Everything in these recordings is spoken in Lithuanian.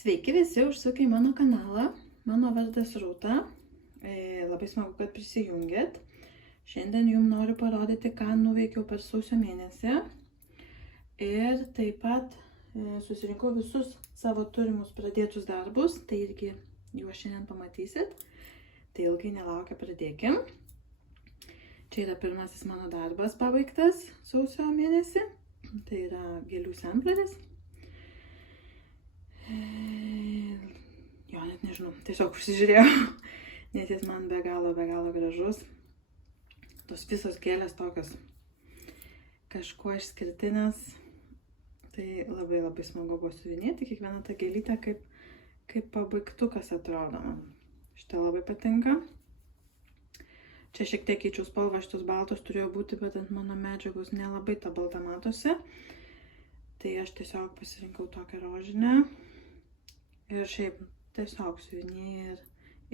Sveiki visi užsukę į mano kanalą. Mano vardas Rūta. Labai smagu, kad prisijungėt. Šiandien jums noriu parodyti, ką nuveikiau per sausio mėnesį. Ir taip pat susirinkau visus savo turimus pradėtus darbus. Tai irgi juos šiandien pamatysit. Tai ilgai nelaukia, pradėkim. Čia yra pirmasis mano darbas pabaigtas sausio mėnesį. Tai yra gėlių sampleris. Jo, net nežinau, tiesiog užsižiūrėjau, nes jis man be galo gražus. Tos visos gėlės tokios kažkuo išskirtinės. Tai labai smagu buvo siuvinėti. Kiekviena ta gėlytė kaip pabaigtukas atrodo. Šitą labai patinka. Čia šiek tiek keičiau spalvą, šitos baltos turėjo būti, bet ant mano medžiagos nelabai ta balta matosi. Tai aš tiesiog pasirinkau tokią rožinę. Ir šiaip tiesiog siuvinėjau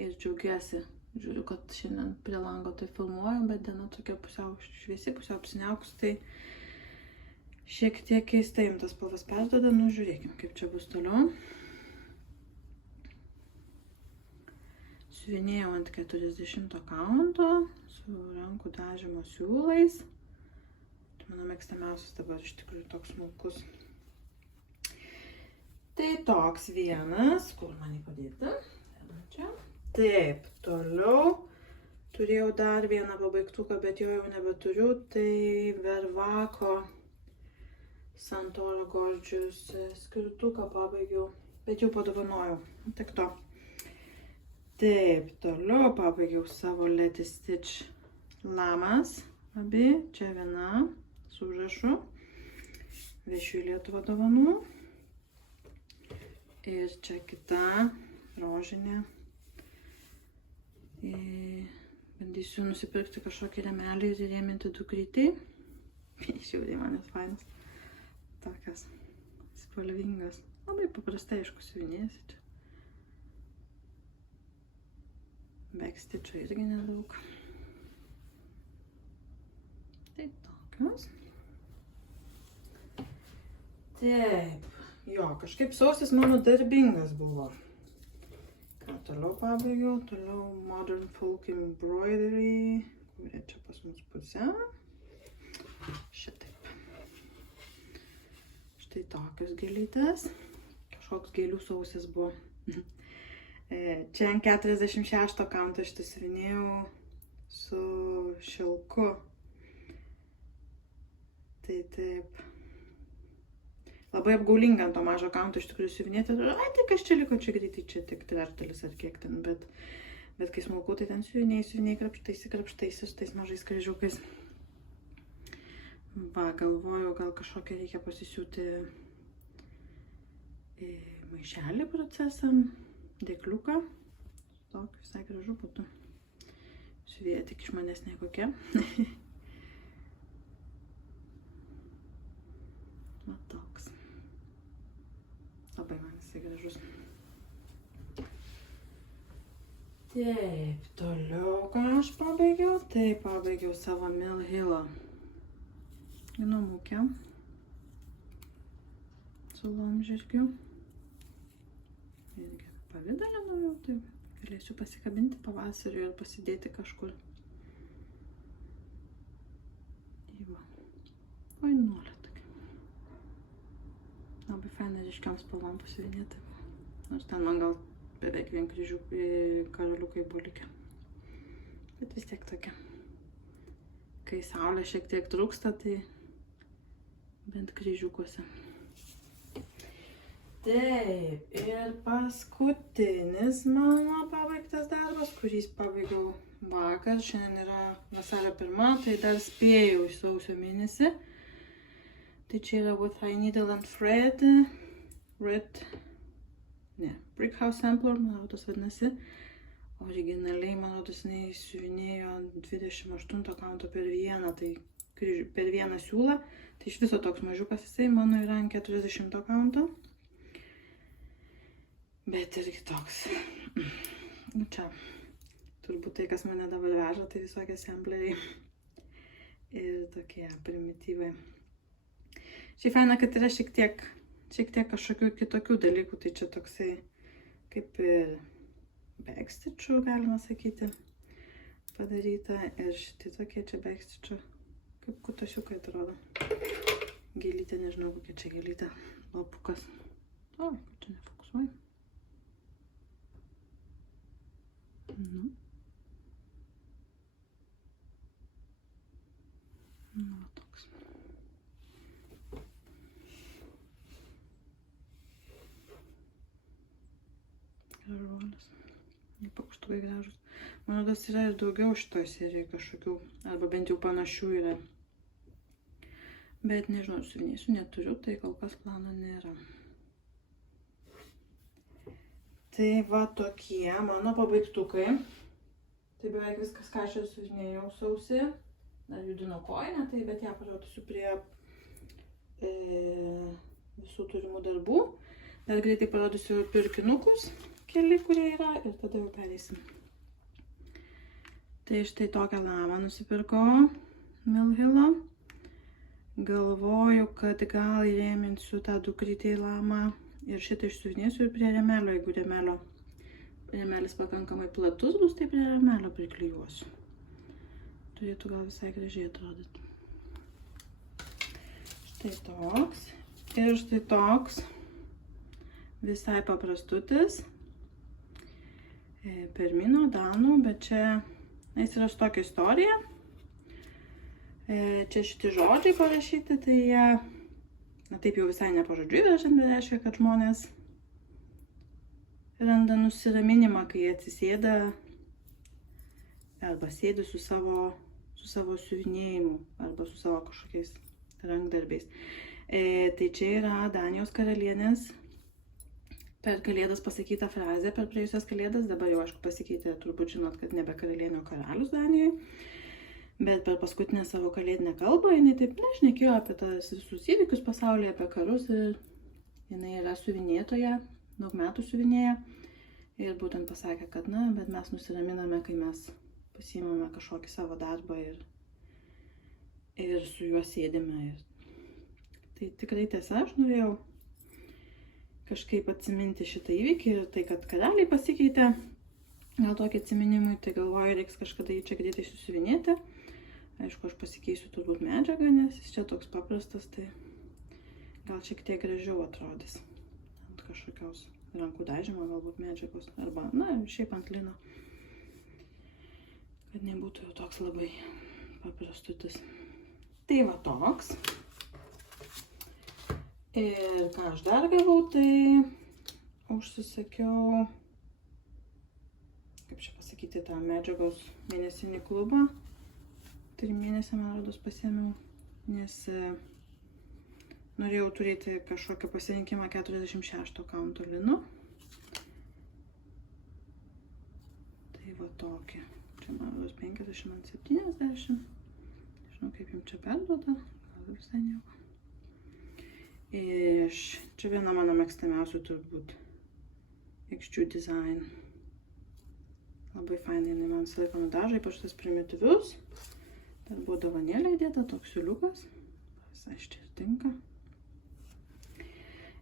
ir džiaugiuosi. Žiūriu, kad šiandien prie lango tai filmuoju, bet diena tokia pusiau šviesi, pusiau apsiniaukus, tai šiek tiek keistai jums tas spalvas perduoda. Nu, žiūrėkim, kaip čia bus toliau. Siuvinėjau ant 40 kaunto su rankų dažymo siūlais. Tai mano mėgstamiausias dabar iš tikrųjų toks smulkus. Tai toks vienas, kur man jį padėti? Čia. Taip, toliau turėjau dar vieną pabaigtuką, bet jo jau nebeturiu. Tai Vervako Santoro Gorgeous skirtuką pabaigiau, bet jau padovanojau. Tik to. Taip, toliau pabaigiau savo Let It Stitch lamas. Abi, čia viena su užrašu. Vešiu į Lietuvą dovanų. Ir čia kita rožinė. Bandysiu nusipirkti kažkokį rėmelį ir įrėminti dukrytį. Žiūrėjai manęs fainas. Tokias spalvingas. Labai paprastai, aišku, siuvinėsi čia. Backstitcho irgi nedaug. Tai tokios. Taip. Jo, kažkaip sausis mano darbingas buvo. Ką toliau pabaigiau? Toliau Modern Folk Embroidery. Kurie čia pas mus pusė. Šitaip. Štai tokios gėlytės. Kažkoks gėlių sausis buvo. Čia ant 46 kaunto šitą siuvinėjau su šilku. Tai taip. Labai apgaulinga ant to mažo kaunto iš tikrųjų siuvinėti. Ai, tai kas čia liko, čia greitai, čia tik trečdalis ar kiek ten, bet kai smulku, tai ten siuvinėjai, krapštaisi su tais mažais kryžiukais. Va, galvoju, gal kažkokią reikia pasisiūti maišelį procesam, dėkliuką. Tokį visai gražu būtų. Siuvėja tik iš manęs nekokia. Va toks. Labai man jisai gražus. Taip, toliau ką aš pabaigiau? Tai pabaigiau savo Mill Hill'o gnomukę su laumžirgiu. Irgi pavidalinau, tai galėsiu pasikabinti pavasariu ir pasidėti kažkur. Įva. Oi, nuolė. Labai faina ryškiam spalvom pasiuvinėti. Nors ten man gal beveik vien karoliukai buvo likę. Bet vis tiek tokia. Kai saulė šiek tiek trūksta, tai bent kryžiukuose. Taip, ir paskutinis mano pabaigtas darbas, kurį pabaigiau vakar. Šiandien yra vasario 1, tai dar spėjau iš sausio mėnesį. Tai čia yra With High Needle and Thread, Brick House Sampler, man rodos vadinasi. Originaliai, man rodos, jinai siuvinėjo 28 kaunto per vieną, tai per vieną siūlą. Tai iš viso toks mažiukas jisai, mano yra ant 40 kaunto. Bet irgi toks. Nu čia, turbūt tai, kas mane dabar veža, tai visokie sampleriai. Ir tokie primityvai. Šiaip faina, kad yra šiek tiek šiek tiek kažkokių kitokių dalykų, tai čia toksai kaip ir backstitchų, galima sakyti, padaryta. Ir šitie tokie čia backstitchų, kaip kutasiukai atrodo. Gėlytė, nežinau kokia čia gėlytė, lapukas. O, čia nefokusuoju. Nu, toks. Gražuolis. Paukštukai gražus. Manau, tas yra ir daugiau šitoje serijoje kažkokių, arba bent jau panašių yra. Bet nežinau, siuvinėsiu neturiu, tai kol kas plano nėra. Tai va tokie mano pabaigtukai. Tai beveik viskas, ką aš siuvinėjau sausį. Dar judino kojinę, tai bet ją parodysiu prie visų turimų darbų. Dar greitai parodysiu pirkinukus, keli, kurie yra, ir tada jau pereisim. Tai štai tokią lamą nusipirkau Milhilo. Galvoju, kad gal įrėminsiu tą dukrytę į lamą ir šitą išsiuvinėsiu ir prie rėmelio, jeigu rėmelis pakankamai platus bus, tai prie rėmelio priklijuosiu. Turėtų gal visai gražiai atrodyti. Štai toks. Ir štai toks visai paprastutis. Permino, danų, bet čia jis yra su tokia istorija. Čia šitie žodžiai parašyti, tai jie, na taip jau visai ne pažodžiui verčiant, bet reiškia, kad žmonės randa nusiraminimą, kai jie atsisėda arba sėdi su savo siuvinėjimu arba su savo kažkokiais rankdarbiais. Tai čia yra Danijos karalienės per kalėdas pasakyta frazė, per praėjusias kalėdas, dabar jau aišku pasikeitė, turbūt žinot, kad nebe karalienė, o karalius Danijoje. Bet per paskutinę savo kalėdinę kalbą jinai taip nešnekėjo apie tas visus įvykius pasaulyje, apie karus, ir jinai yra siuvinėtoja, daug metų siuvinėja. Ir būtent pasakė, kad na, bet mes nusiraminame, kai mes pasiimame kažkokį savo darbą ir su juo sėdime. Tai tikrai tiesa, aš norėjau kažkaip atsiminti šitą įvykį ir tai, kad karaliai pasikeitė, gal tokį atsiminimui, tai galvoju, reiks kažkada jį čia greitai susiuvinėti. Aišku, aš pasikeisiu turbūt medžiagą, nes jis čia toks paprastas, tai gal šiek tiek gražiau atrodys. Ant kažkokios rankų dažymo galbūt medžiagos, arba, na, šiaip ant lino. Kad nebūtų jau toks labai paprastutis. Tai va toks. Ir ką aš dar gavau, tai užsisakiau, kaip čia pasakyti, tą medžiagos mėnesinį klubą. 3 mėnesį, man rodos, pasiėmiau, nes norėjau turėti kažkokį pasirinkimą 46 kaunto linu. Tai va tokį. Čia, man rodos, 50 ant 70. Nežinau, kaip jums čia perduoda, gal visai nieko. Čia viena mano mėgstamiausių turbūt XQ Design. Labai fainai, jinai man visą laiką nudažo, ypač tas primityvius. Dar buvo dovanėlė įdėta, toks siuliukas. Visai štai tinka.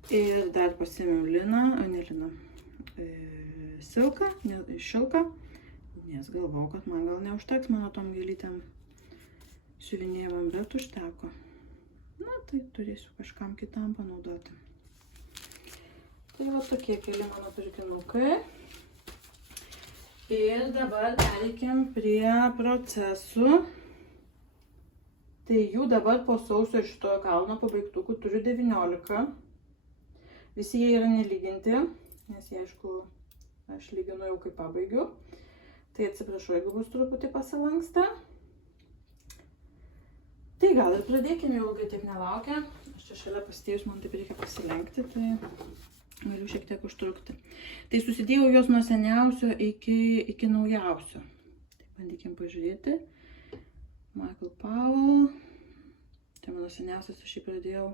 Ir dar pasiėmiau šilką, nes galvojau, kad man gal neužteks mano tom gėlytėm siuvinėjimam, bet užteko. Na, tai turėsiu kažkam kitam panaudoti. Tai va tokie keli mano pirkinukai. Ir dabar pereikim prie procesų. Tai jų dabar po sausio šitojo kalno pabaigtukų turiu 19. Visi jie yra nelyginti, nes jie, aišku, aš lyginu jau kai pabaigiu. Tai atsiprašau, jeigu bus truputį pasilanksta. Tai gal ir pradėkime, jau ilgai taip nelaukia. Aš čia šalia pasidėjus, man taip reikia pasilenkti, tai galiu šiek tiek užtrukti. Tai susidėjau juos nuo seniausio iki naujausio. Tai bandykim pažiūrėti. Michael Powell. Tai mano seniausias, aš jį pradėjau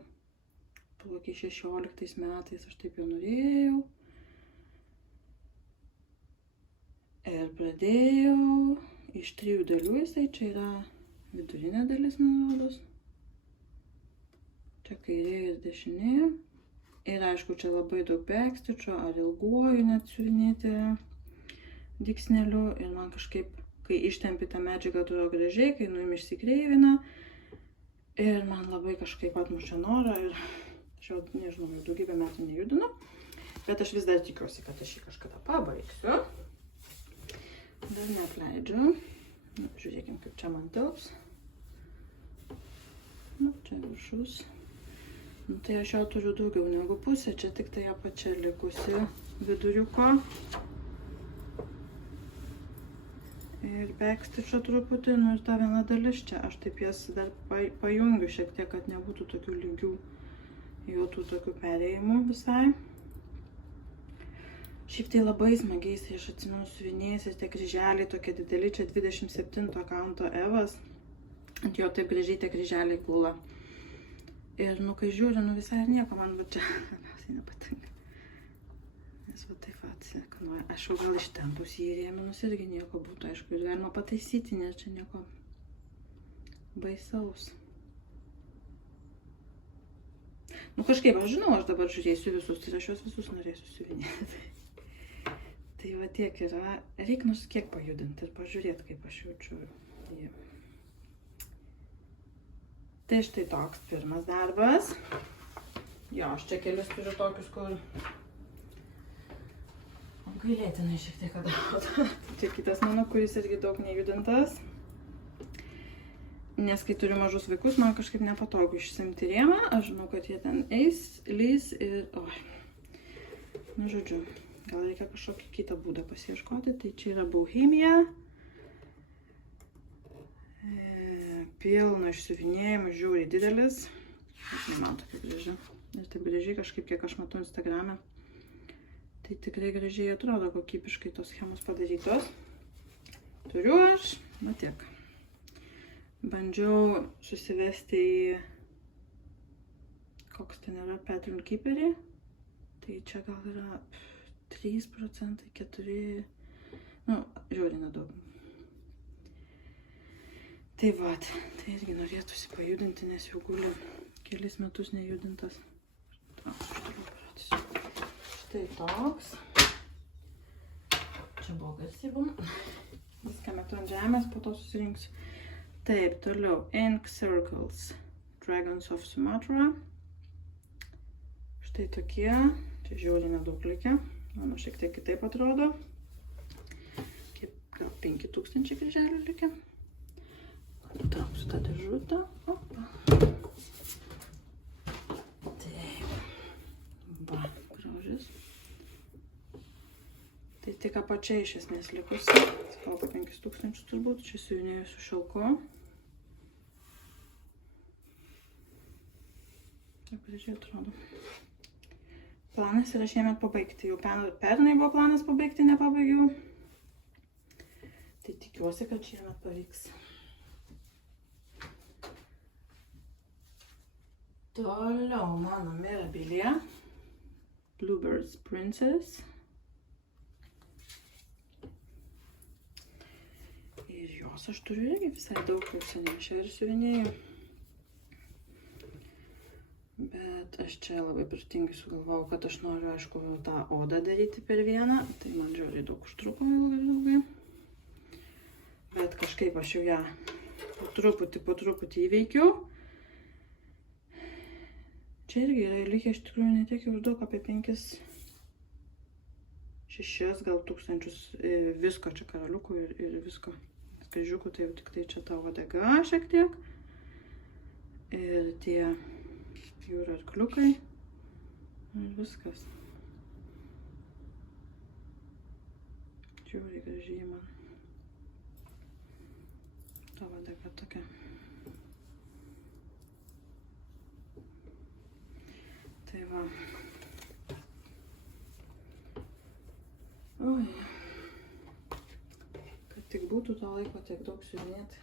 kokiais 16 metais, aš taip jau norėjau. Ir pradėjau iš 3 dalių jisai, čia yra vidurinė dalis, man rodos. Čia kairė ir dešinė. Ir aišku, čia labai daug backstitch'o ar ilguoju net siuvinėti dygsneliu. Ir man kažkaip, kai ištempi tą medžiagą, atrodo gražiai, kai nuimi išsikreivina. Ir man labai kažkaip atmušė norą ir aš jau, nežinau, jau daugybę metų nejudinu. Bet aš vis dar tikiuosi, kad aš jį kažkada pabaigsiu. Dar neapleidžiu. Žiūrėkim, kaip čia man tilps. Čia viršus. Tai aš jau turiu daugiau negu pusę. Čia tik tai apačia likusi viduriuko. Ir backstitch'o truputį, nu ir ta viena dalis čia. Aš taip jas dar pajungiu šiek tiek, kad nebūtų tokių lygių, jau tų tokių perėjimų visai. Šiaip tai labai smagiai, aš atsimenu siuvinėjus ir tie kryželiai tokie dideli, čia 27 kaunto Evas. Ant jo taip gražiai tie kryželiai gula. Ir nu kai žiūriu, nu visai ir nieko man va čia labiausiai nepatinka. Nes va taip atsikanuoja. Aš jau gal ištempus jį rėminus irgi nieko būtų, aišku, ir galima pataisyti, nes čia nieko baisaus. Nu kažkaip, aš žinau, aš dabar žiūrėsiu visus, tai aš juos visus norėsiu siuvinėti. Tai va tiek yra, reikia nors kiek pajudinti ir pažiūrėti, kaip aš jaučiu jį. Tai štai toks pirmas darbas. Jo, aš čia kelius turiu tokius, kur apgailėtinai šiek tiek atauta. Čia kitas mano, kuris irgi daug nejudintas. Nes kai turiu mažus vaikus, man kažkaip nepatogu išsimti rėmą. Aš žinau, kad jie ten eis, lys ir... Oi. Nu, žodžiu, gal reikia kažkokį kitą būdą pasiieškoti. Tai čia yra Bohemia. Pilno išsiuvinėjimų, žiūri didelis. Man tokia graži. Ir taip gražiai kažkaip, kiek aš matau Instagrame. Tai tikrai gražiai atrodo, kokybiškai tos schemos padarytos. Turiu aš, va tiek. Bandžiau susivesti į, koks ten yra, Pattern Keeperį. Tai čia gal yra 3%, 4%, nu, žiūri nedaug. Tai va, tai irgi norėtųsi pajudinti, nes jau guli kelis metus nejudintas. Štai toks. Čia buvo garsiai bum. Viską metu ant žemės, po to susirinksiu. Taip, toliau. Ink Circles. Dragons of Sumatra. Štai tokie. Čia žiūri nedaug likę. Mano šiek tiek kitaip atrodo. Gal 5000 kryželių likę. Trauksiu tą dėžutę. Opa. Taip. Va, grožis. Tai tik apačiai iš esmės likusi. Sakau, apie 5000 turbūt. Čia siuvinėjau su šilku. Taip gražiai atrodo. Planas yra šiemet pabaigti. Jau pernai buvo planas pabaigti, nepabaigiau. Tai tikiuosi, kad šiemet pavyks. Toliau mano Mirabilia, Bluebirds Princess. Ir jos aš turiu irgi visai daug, jau seniai aš ir siuvinėjau. Bet aš čia labai protingai sugalvojau, kad aš noriu, aišku, tą odą daryti per vieną. Tai man žiūri daug užtruko ilgai. Bet kažkaip aš jau ją po truputį įveikiau. Čia irgi yra likę iš tikrųjų ne tiek jau daug, apie 5-6 gal tūkstančius visko, čia karaliukų ir visko. Kryžiukų, tai jau tik tai čia ta uodega šiek tiek. Ir tie jūrų arkliukai. Ir viskas. Žiūri gražiai man. Ta uodega tokia. Tai va. Oi. Kad tik būtų to laiko tiek daug siuvinėti.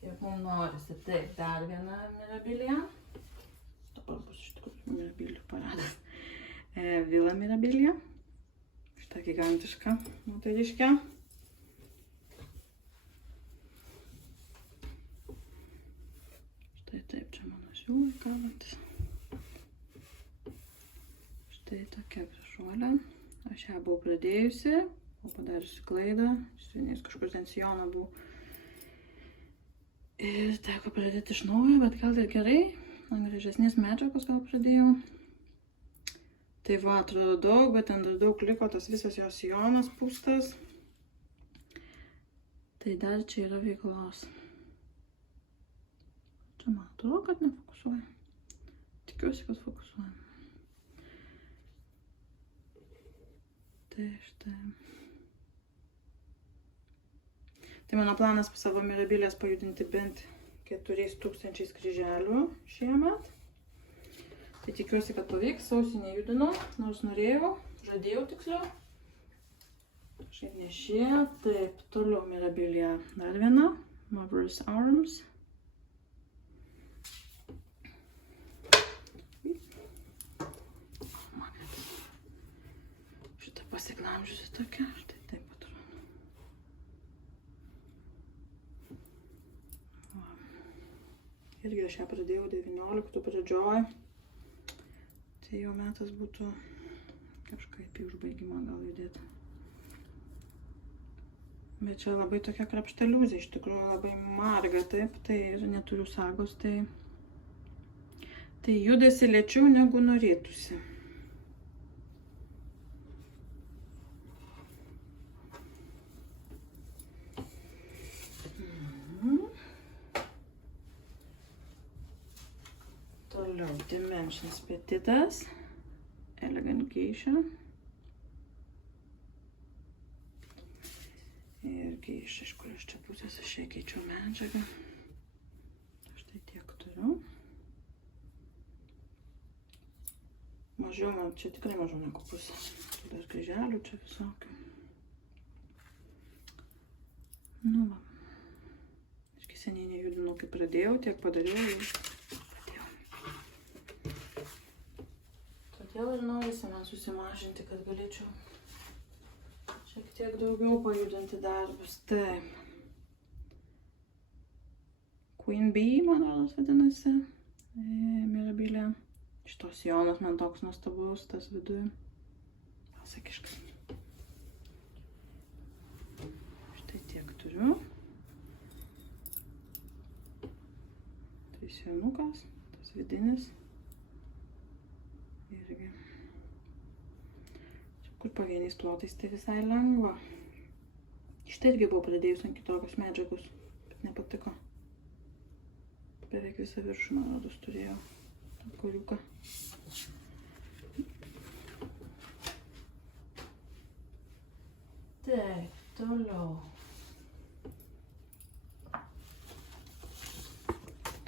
Kiek mums norisi. Taip, dar viena Mirabilia. Dabar bus iš tikrųjų Mirabilių paradas. Vila Mirabilia. Šitą gigantišką moteriškę. Štai taip, čia mano siūlai kabantis. Štai tokia gražuolė. Aš ją buvau pradėjusi, buvau padariusi klaidą, siuvinėjus kažkur ten sijoną buvau. Ir teko pradėti iš naujo, bet gal ir gerai. Ant gražesnės medžiagos gal pradėjau. Tai va, atrodo daug, bet ten dar daug liko, tas visas jos sijonas pūstas. Tai dar čia yra veiklos. Čia man atrodo, kad nefokusuoja. Tikiuosi, kad fokusuoja. Tai štai. Tai mano planas po savo Mirabilias pajudinti bent 4000 kryželių šiemet. Tai tikiuosi, kad pavyks. Sausį nejudinu, nors norėjau, žadėjau tiksliau. Kažkaip nešė. Taip, toliau Mirabilia dar viena. Mother's Arms. Šitą pasiglamžiusi tokia. Štai taip atrodo. Irgi aš ją pradėjau 19 pradžioj. Tai jau metas būtų kažkaip į užbaigimą gal judėti. Bet čia labai tokia krapšteliuzė, iš tikrųjų labai marga, taip, tai ir neturiu sagos, tai judasi lėčiau negu norėtųsi. Toliau Dimensions Petitas, Elegant Geisha. Irgi iš kurios čia pusės aš čia keičiau medžiagą. Štai tiek turiu. Mažiau, man čia tikrai mažiau negu pusė. Dar kryželių čia visokių. Nu va. Iški seniai nejudinau, kai pradėjau, tiek padariau ir padėjau. Todėl ir norisi man susimažinti, kad galėčiau šiek tiek daugiau pajudinti darbus. Taip. Queen Bee, man rodos vadinasi. Mirabilia. Šitos sijonas man toks nuostabus, tas viduje. Pasakiškas. Štai tiek turiu. Tai sijonukas, tas vidinis. Irgi. Kur pavieniais plotais tai visai lengva. Štai irgi buvau pradėjus ant kitokios medžiagos, bet nepatiko. Beveik visą viršų, man rodos, turėjau kuriuką. Taip, toliau.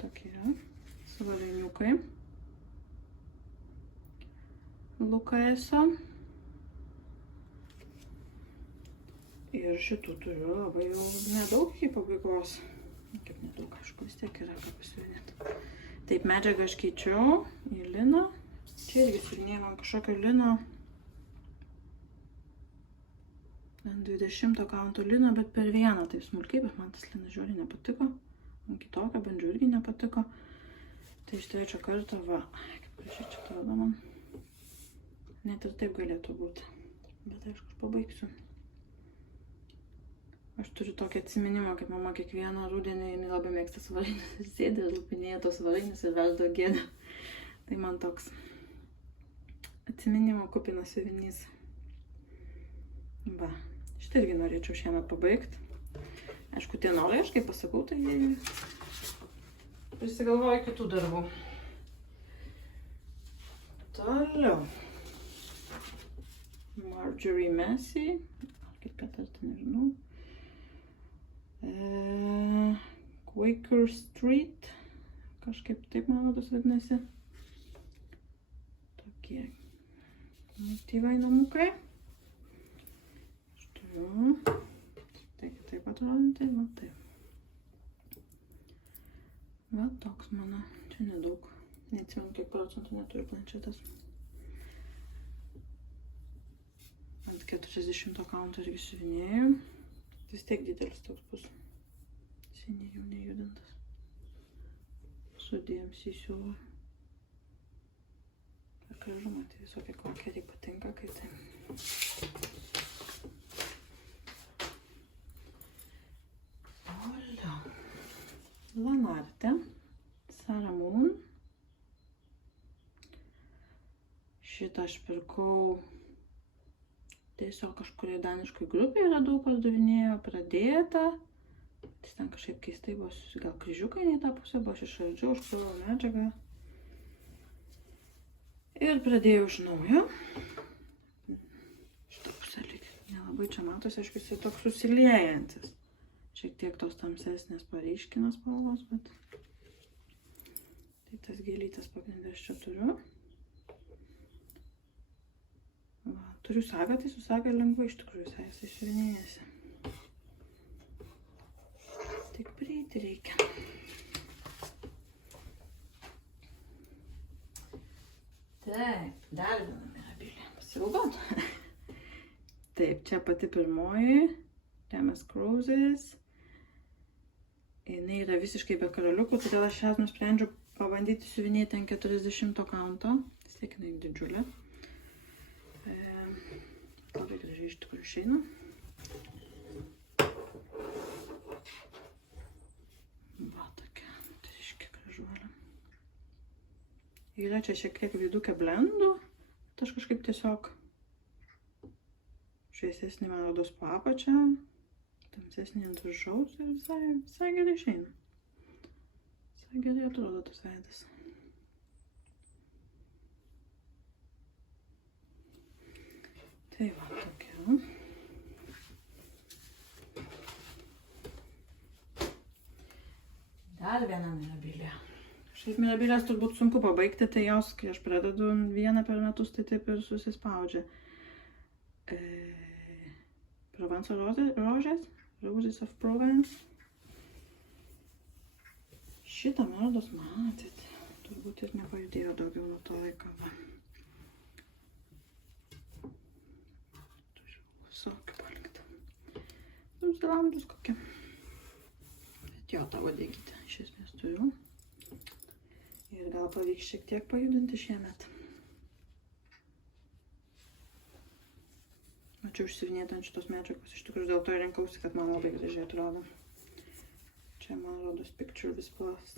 Tokie svarainiukai. Lukaeso. Ir šitų turiu labai jau nedaug iki pabaigos. Kaip nedaug, aišku, vis tiek yra ką pasiūvinėti. Taip, medžiagą aš keičiau į liną. Čia irgi siūvinėjau man kažkokio lino. 20 kaunto lino, bet per vieną taip smulkiai, bet man tas linas žiūri nepatiko. Man kitokio bandžiau irgi nepatiko. Tai iš trečio karto, va, kaip gražiai čia atrodo man. Net ir taip galėtų būti. Bet aišku, aš pabaigsiu. Aš turiu tokį atsiminimą, kaip mama kiekvieną rudenį, jinai labai mėgsta svarainius ir sėdi ir lupinėja tos svarainius ir veždo gėdą. Tai man toks atsiminimo kupinas siuvinys. Va, šitą irgi norėčiau šiemet pabaigti. Aišku, tie norai, aš kaip pasakau, tai prisigalvoju kitų darbų. Toliau. Marjorie Massey. Kaip patarti, nežinau. Quaker Street, kažkaip taip man rodos vadinasi. Tokie motyvai namukai. Aš turiu. Tai kitaip atrodinti, va taip. Va toks mano, čia nedaug. Neatsimenu, kiek procentų neturiu planšetės. Ant 40 kaunto irgi siuvinėjau. Vis tiek didelis toks bus. Seniai jau nejudintas. Sudėjom įsiūlo. Ar gražumą, tai visokie kokeriai. Šitą aš pirkau tiesiog kažkurie daniškai grupėje radau, pardavinėjo pradėta. Tai ten kažkaip keistai buvo, gal kryžiukai ne į tą pusę, buvo aš išardžiau, užkrovau medžiagą. Ir pradėjau iš naujo. Šitą pusę lyg nelabai čia matosi, aišku, jis toks susiliejantis. Šiek tiek tos tamsesnės paryškinos spalvos, bet tai tas gėlytas pagrindės čia turiu. Va, turiu sagą, tai su saga lengvai iš tikrųjų jis išsiuvinėjasi. Tik prieiti reikia. Taip, dar viena mirabilia. Pasilgot. Taip, čia pati pirmoji. Damask Roses. Jinai yra visiškai be karoliukų, todėl aš ją nusprendžiau pabandyti siuvinėti ant 40 kaunto. Vis tiek jinai didžiulė. Labai gražiai iš tikrųjų išeina. Va, tokia moteriškė gražuolė. Yra čia šiek tiek vidukė blendų. Tai aš kažkaip tiesiog šviesesnį man rodos po apačią, tamsesnį ant viršaus ir visai gerai išeina. Visai gerai atrodo tas veidas. Tai va, tokia. Dar viena mirabilia. Šiaip mirabilias turbūt sunku pabaigti, tai jos, kai aš pradedu vieną per metus, tai taip ir susispaudžia. Provence rožės, Roses of Provence. Šitą man rodos matėt, turbūt ir nepajudėjo daugiau nuo to laiko. Visokių palikta. Zelandus kokia. Bet jo, tavo dėgytę iš esmės turiu. Ir gal pavyks šiek tiek pajudinti šiemet. Mačiau išsiuvinėti ant šitos medžiagos. Iš tikrųjų dėl to ir rinkausi, kad man labai gražiai atrodo. Čia man rodos Picture This Plus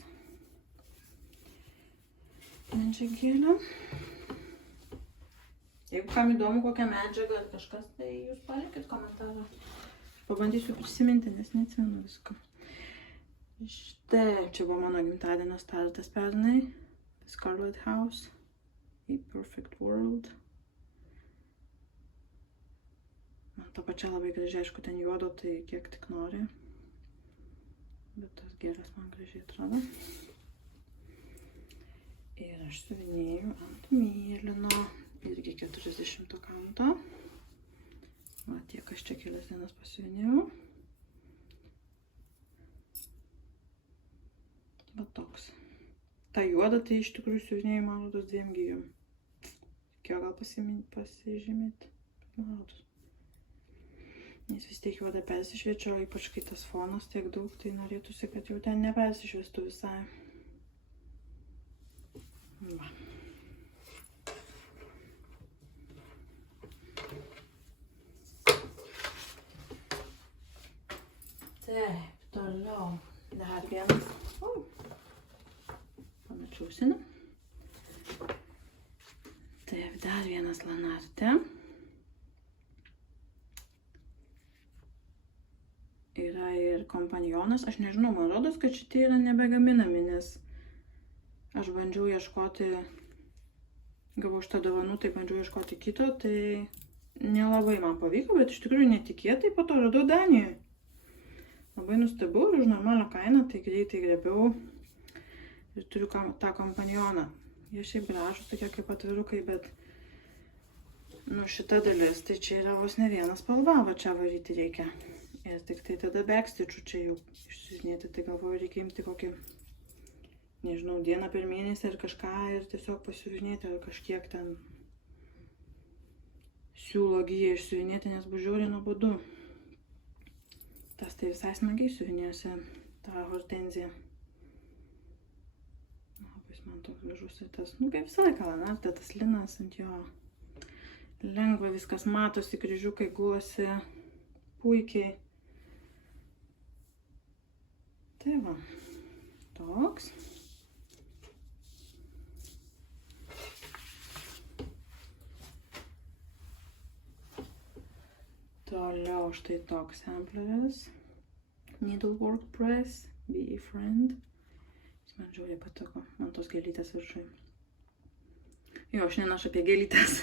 medžiagėlė. Jeigu kam įdomu kokią medžiagą ar kažkas, tai jūs palikit komentarą. Aš pabandysiu prisiminti, nes neatsimenu visko. Štai, čia buvo mano gimtadienio startas pernai. The Scarlet House. A Perfect World. Man to pačia labai gražiai, aišku, ten juodo, tai kiek tik nori. Bet tas gėlės man gražiai atrodo. Ir aš siuvinėju ant mėlyno. Irgi 40 kaunto. Va, tiek aš čia kelias dienas pasiuvinėjau. Va toks. Ta juoda, tai iš tikrųjų siuvinėjau, man rodos, 2 gijom. Reikėjo gal pasižymėti. Man rodos. Nes vis tiek juoda persišviečia, o ypač kai tas fonas tiek daug, tai norėtųsi, kad jau ten nepersišviestų visai. Va. Taip, toliau dar vienas. Pamečiau ausinę. Taip, dar vienas Lanarte. Yra ir kompanionas. Aš nežinau, man rodos, kad šitie yra nebegaminami, nes aš bandžiau ieškoti, gavau šitą dovanų, tai bandžiau ieškoti kito, tai nelabai man pavyko, bet iš tikrųjų netikėtai po to radau Danijoje. Labai nustebau ir už normalią kainą, tai greitai griebiau ir turiu tą kompanioną. Jie šiaip gražus, tokie kaip atvirukai, bet nu šita dalis, tai čia yra vos ne viena spalva, va čia varyti reikia. Ir tik tai tada backstitch'ų čia jau išsiuvinėti, tai galvoju reikia imti kokį, nežinau, dieną per mėnesį ar kažką ir tiesiog pasiuvinėti ar kažkiek ten siūlo giją išsiuvinėti, nes bus žiauriai nuobodu. Tas tai visai smagiai siuvinėjosi tą hortenziją. Labai jis man toks gražus ir tas, nu kaip visą laiką Lanarte, tas linas ant jo. Lengva viskas matosi, kryžiukai gulasi puikiai. Tai va, toks. Toliau štai toks sampleris. Needlework Press, Be a Friend. Jis man žiauriai patiko, man tos gėlytės viršui. Jo, aš nenašu apie gėlytės.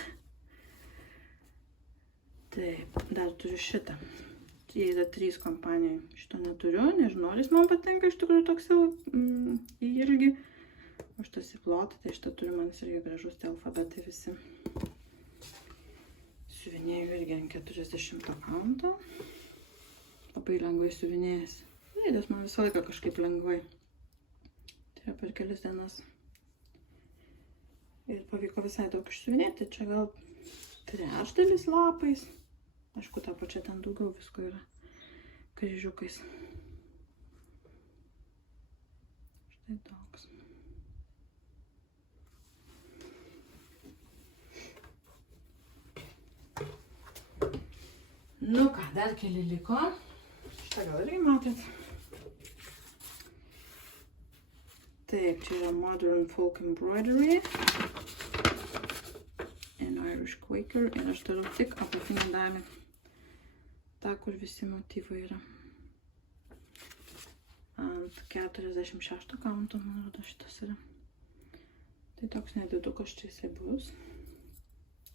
Taip, dar turiu šitą. Jie yra 3 kompanijoje. Šito neturiu, nežinau, jis man patinka iš tikrųjų toks į ilgį. O šitas į plotą, tai šitą turiu, man jis irgi gražus, tai alfabetai visi. Siuvinėjau irgi ant 40 kaunto. Labai lengvai siuvinėjęs. Raidės man visą laiką kažkaip lengvai. Tai yra per kelias dienas. Ir pavyko visai daug išsiuvinėti. Čia gal 3/4 lapais. Aišku, tą pačią ten daugiau visko yra. Kryžiukais. Štai toks. Nu ką, dar keli liko. Šitą gal irgi matėt. Taip, čia yra Modern Folk Embroidery and Irish Quaker. Ir aš darau tik apatinę dalį. Ta, kur visi motyvai yra. Ant 46 kaunto, man rodo, šitas yra. Tai toks nedidukas čia jisai bus.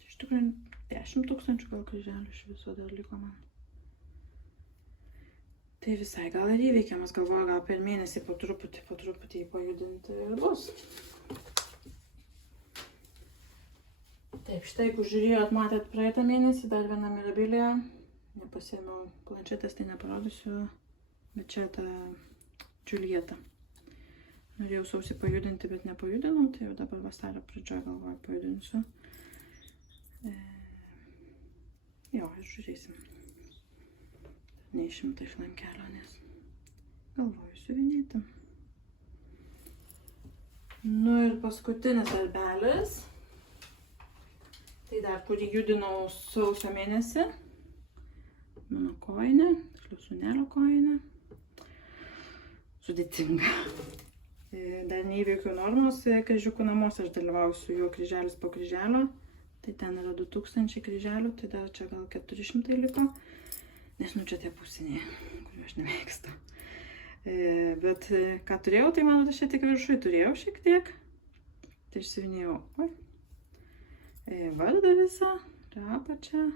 Iš tikrųjų 10 000 gal kryželių iš viso dar liko man. Tai visai gal ir įveikiamas, galvoju, gal per mėnesį po truputį pajudinti ir bus. Taip, štai, jeigu žiūrėjot, matėt praeitą mėnesį, dar viena mirabilia. Nepasiėmiau planšetės, tai neparodysiu, bet čia ta Julieta. Norėjau sausį pajudinti, bet nepajudinau, tai jau dabar vasario pradžioje galvoju pajudinsiu. Jo, ir žiūrėsim. Neišimta iš lankelio, nes galvoju siuvinėti. Nu ir paskutinis darbelis. Tai dar, kurį judinau sausio mėnesį. Mano kojinė, tiksliau sūnelio kojinė. Sudėtinga. Dar neįveikiau normos kryžiukų namuose, aš dalyvausiu jo kryželis po kryželio. Tai ten yra 2000 kryželių, tai dar čia gal 400 liko. Nes nu čia tie pusiniai, kuriuo aš nemėgstu. Bet ką turėjau, tai mano aš čia tik viršui turėjau šiek tiek. Tai išsiuvinėjau vardą visą, ir apačią.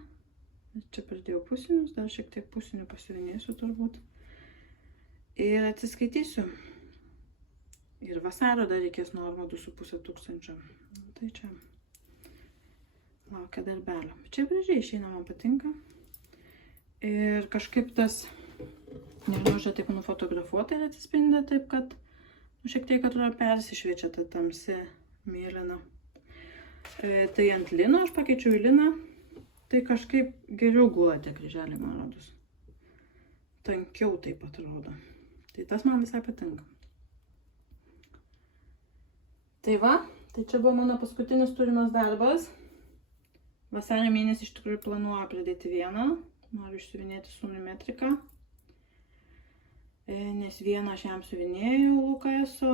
Čia pradėjau pusinius, dar šiek tiek pusinių pasiuvinėsiu turbūt. Ir atsiskaitysiu. Ir vasario dar reikės normą 2500. Tai čia laukia darbelio. Bet čia gražiai išeina, man patinka. Ir kažkaip tas, nežinau, čia taip nufotografuota ir atsispindi taip, kad šiek tiek atrodo persišviečia ta tamsi mėlyna. Tai ant lino aš pakeičiau į liną, tai kažkaip geriau gula tie kryželiai, man rodos. Tankiau taip atrodo. Tai tas man visai patinka. Tai va, tai čia buvo mano paskutinis turimas darbas. Vasario mėnesį iš tikrųjų planuoju pradėti vieną. Noriu išsiuvinėti sūnui metriką. Nes vieną aš jam siuvinėjau Lukaso.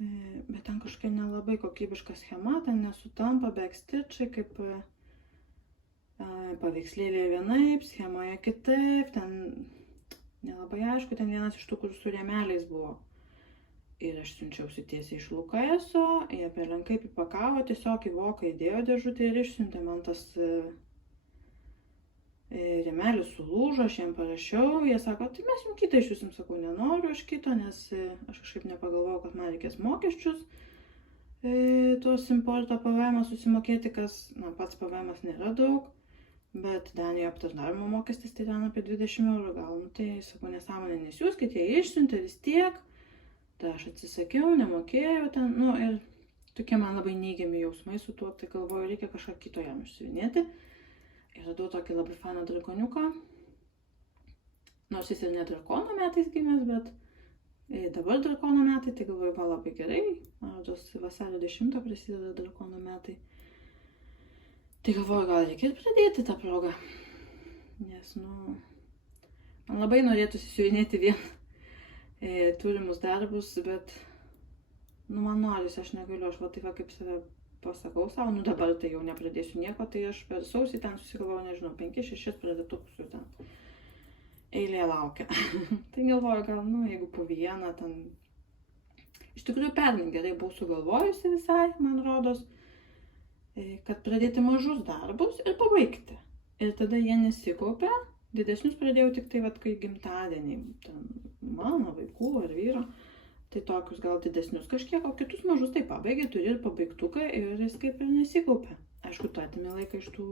Bet ten kažkaip nelabai kokybiška schema, ten nesutampa backstitchai, kaip paveikslėlėje vienaip, schemoje kitaip, ten nelabai aišku, ten vienas iš tų, kur su rėmeliais buvo. Ir aš siunčiausi tiesiai iš Lukaso, jie pelenkaip įpakavo, tiesiog į voką įdėjo dėžutę ir išsiuntė man tas rėmelis sulūžo, aš jiem parašiau, jie sako, tai mes jums kitą išsiusim, sakau, nenoriu aš kito, nes aš kažkaip nepagalvojau, kad man reikės mokesčius, tuos importo PVM susimokėti, kas, na, pats PVM nėra daug, bet Danijoje aptarnavimo mokestis tai ten apie 20 eurų gal, nu, tai sakau, nesąmonė nesiųskit, jie išsiuntė vis tiek, tai aš atsisakiau, nemokėjau ten, nu, ir tokie man labai neigiami jausmai su tuo, tai galvoju, reikia kažką kito jam išsiuvinėti. Ir radau tokį labai faną drakoniuką, nors jis ir ne drakono metais gimęs, bet dabar drakono metai, tai galvoju, va labai gerai, man rodos vasario 10 prasideda drakono metai. Tai galvoju, gal reikia ir pradėti tą progą, nes, nu, man labai norėtųsi siuvinėti turimus darbus, bet, nu, man norisi, aš negaliu, aš va taip va kaip save pasakau savo, nu dabar tai jau nepradėsiu nieko, tai aš per sausį ten susigalvoju, nežinau, 5-6 pradėtukus jau ten eilė laukia. Tai galvoju, gal, nu, jeigu po vieną ten... Iš tikrųjų, pernai gerai buvau sugalvojusi visai, man rodos, kad pradėti mažus darbus ir pabaigti. Ir tada jie nesikaupia, didesnius pradėjau tik tai, vat, kai gimtadieniai, ten mano, vaikų ar vyro, tai tokius gal didesnius kažkiek, o kitus mažus tai pabaigė, turi ir pabaigtuką ir jis kaip ir nesikaupia. Aišku, tu atimi laiką iš tų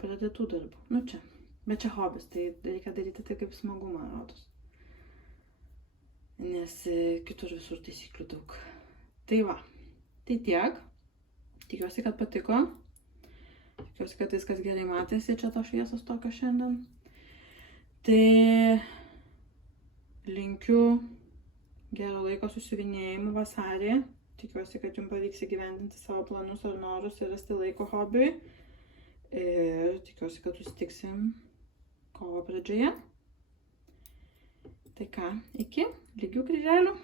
pradėtų darbų. Nu čia, bet čia hobis, tai reikia daryti tai kaip smagu, man rodos. Nes kitur visur taisyklių daug. Tai va, tai tiek. Tikiuosi, kad patiko. Tikiuosi, kad viskas gerai matėsi, čia to šviesos tokio šiandien. Tai linkiu gero laiko susiuvinėjimų vasarį. Tikiuosi, kad jums pavyks įgyvendinti savo planus ar norus ir rasti laiko hobiui. Ir tikiuosi, kad susitiksim kovo pradžioje. Tai ką, iki lygių kryželių.